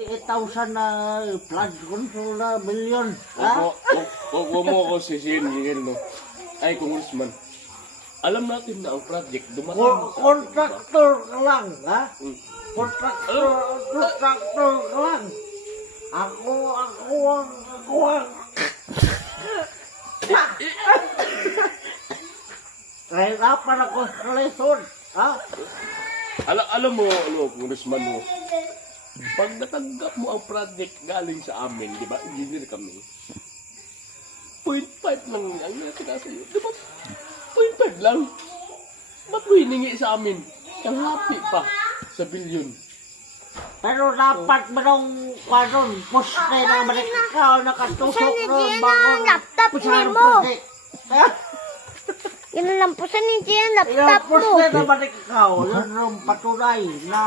88,000 na flood control na million. Ha? Huwag mo ako sisihin, Miguel, no? Ay, Congressman. Alam natin na ang project dumating. Contractor ka lang, ha? Mm. Contractor ka lang. Ako ang... Kaya dapat ako sa lesson, ha? Alam mo, Congressman, mo, pag natanggap mo ang project galing sa amin, di ba, engineer kami, 0.5 lang ang natin sa'yo. Di ba? 0.5 lang. Ba't mo hiningi sa amin? Kalahati pa sa bilyon. Pero dapat ba nung kwanon, poste na balik ikaw, nakatusok ron, bakong laptop pusarang mo. project. Ha? Kinalampusan ni Jen, Yung laptop mo. poste na balik ikaw, yun yung patunay na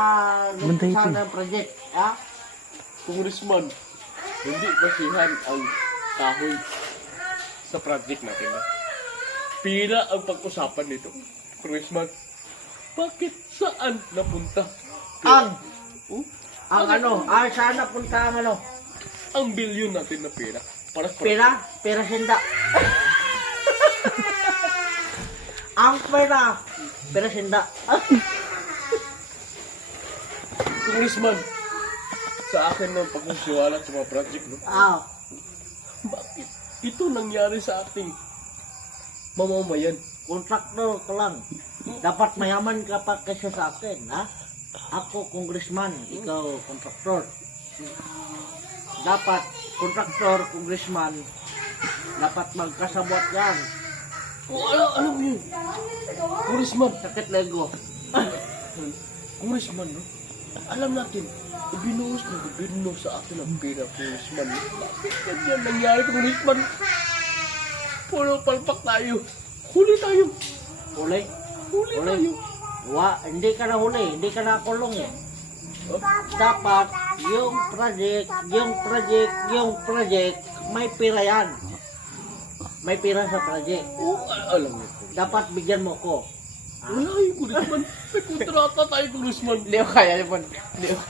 nagpusan ng project. Ha? Congressman, hindi basihan ang kahoy sa project natin. Ha? Pila ang pag-usapan nito, Congressman. Bakit saan napunta? Saan napunta ang ano? Ang bilyon natin na pera. Para sa Pera sinda. Ang pera sinda. Congressman, sa akin ng pagkasiwala sa mga project, no? Bakit ito nangyari sa ating mamamayan? Kontraktor ka lang. Dapat mayaman ka pa kasi sa akin, ha? Ako, congressman. Ikaw, kontraktor. Dapat, kontraktor, congressman, dapat magkasabot yan. Alam mo yun? Congressman, Sakit lego. Congressman, no? Alam natin, ibinuhos ng gobyerno sa atin ang pera, Congressman. Bakit ganyan nangyari, Congressman? Puro palpak tayo. Huli tayo. Huli. Huli tayo. Hindi ka na huli. Hindi ka na kulong eh. Oh? Dapat, yung project, may pira yan. May pira sa project. Alam mo. Dapat bigyan mo ko. Wala yung Congressman. May kontrata tayo, Congressman. Hindi ko kaya naman.